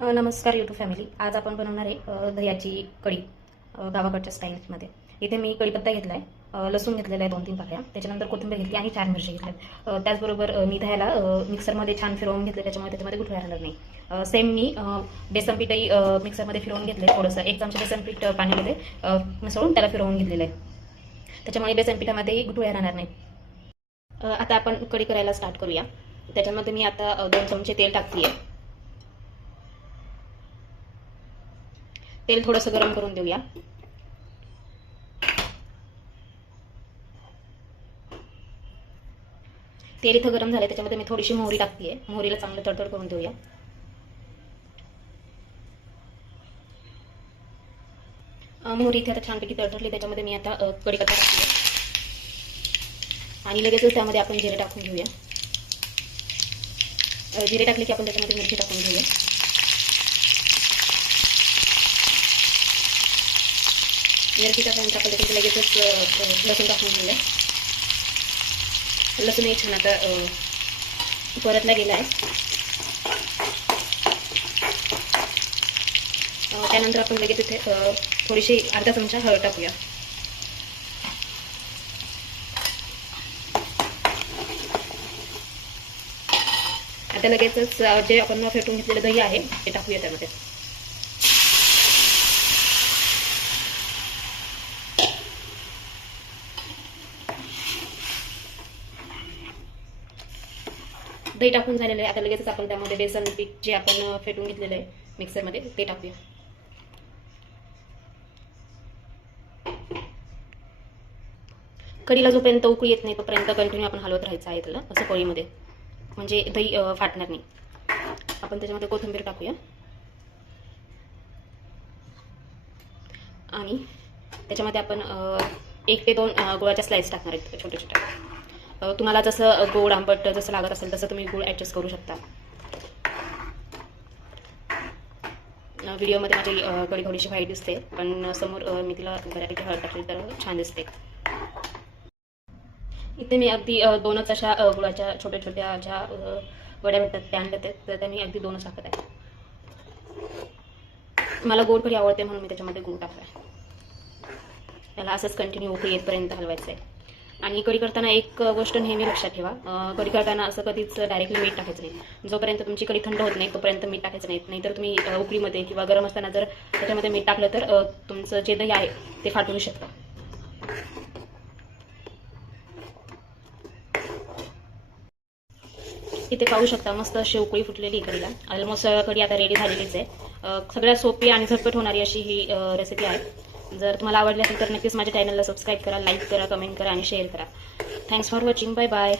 नमस्कार YouTube family. आज आपण बनवणार आहे दह्याची कढी गावाकडच्या स्टाईलमध्ये. इथे मी कढीपत्ता घेतला आहे, लसूण घेतलेला आहे 2-3 पाकळ्या, त्याच्यानंतर कोथिंबीर घेतली आणि 4 मिरची घेतल्या. त्याचबरोबर मी दह्याला मिक्सरमध्ये छान फिरवून घेतले, त्याच्यामुळे त्याच्यामध्ये गुठळ्या राहणार नाही. सेम मी बेसन पीठही मिक्सरमध्ये फिरवून घेतले, थोडंसं 1 चमचा बेसन पीठ पाण्यामध्ये मिसळून त्याला फिरवून घेतलेलं आहे, त्याच्यामुळे बेसन पिठामध्येही गुठळ्या राहणार नाही. आता आपण कढी करायला स्टार्ट करूया. त्याच्यामध्ये मी आता 2 चमचे तेल टाकते आहे. तेल थोडंसं गरम करून देऊया. तेल इथं गरम झालं, त्याच्यामध्ये मी थोडीशी मोहरी टाकते आहे. मोहरीला चांगलं तडतड करून देऊया. मोहरी इथे आता छानपैकी तडतडली, त्याच्यामध्ये मी आता कढीपत्ता टाकते आणि लगेचच त्यामध्ये आपण जिरे टाकून घेऊया. जिरे टाकले की आपण त्याच्यामध्ये मिरची टाकून घेऊया. मिरची टाकल्यानंतर आपण त्याच्यामध्ये लगेचच लसूण टाकून घेऊया. लसूणही छान आता परतला गेला आहे. त्यानंतर आपण लगेच इथे थोडीशी अर्धा चमचा हळद टाकूया. आता लगेचच जे आपण फेटून घेतलेलं दही आहे ते टाकूया त्यामध्ये. दही टाकून झालेलं आहे. आता लगेचच आपण त्यामध्ये बेसन पीठ जे आपण फेटून घेतलेलं आहे मिक्सरमध्ये ते टाकूया. कढीला जोपर्यंत उकळी येत नाही तोपर्यंत कंटिन्यू आपण हलवत राहायचं आहे त्याला, असं पोळीमध्ये, म्हणजे दही फाटणार नाही. आपण त्याच्यामध्ये कोथिंबीर टाकूया आणि त्याच्यामध्ये आपण 1 ते 2 गुळाच्या स्लाइस टाकणार आहेत छोटे छोटे. तुम्हाला जसं गोड आंबट जसं लागत असेल तसं तुम्ही गुळ ॲडजस्ट करू शकता. व्हिडिओमध्ये माझी कढी थोडीशी व्हाईट दिसते, पण समोर मी तिला बऱ्यापैकी हळद टाकली तर छान दिसते. इथे मी अगदी 2च अशा गुळाच्या छोट्या छोट्या ज्या वड्या भेटतात त्या आणल्या, तर त्या मी अगदी 2च टाकत आहे. मला गोड कढी आवडते म्हणून मी त्याच्यामध्ये गूळ टाकला आहे. त्याला असंच कंटिन्यू उकळी येतपर्यंत हलवायचं आहे. आणि कढी करताना एक गोष्ट नेहमी लक्षात ठेवा, कढी करताना असं कधीच डायरेक्टली मीठ टाकायचं नाही. जोपर्यंत तुमची कढी थंड होत नाही तोपर्यंत मीठ टाकायचं नाही. नाहीतर तुम्ही उकळीमध्ये किंवा गरम असताना जर त्याच्यामध्ये मीठ टाकलं तर तुमचं जे दही आहे ते फाटू शकतं. इथे पाहू शकता मस्त अशी उकळी फुटलेली कढीला. ऑलमोस्ट कढी आता रेडी झालेलीच आहे. सगळ्यात सोपी आणि झटपट होणारी अशी ही रेसिपी आहे. जर तुम्हाला आवडली असेल तर नक्कीच माझ्या चॅनलला सबस्क्राईब करा, लाईक करा, कमेंट करा आणि शेअर करा. Thanks for watching. Bye bye.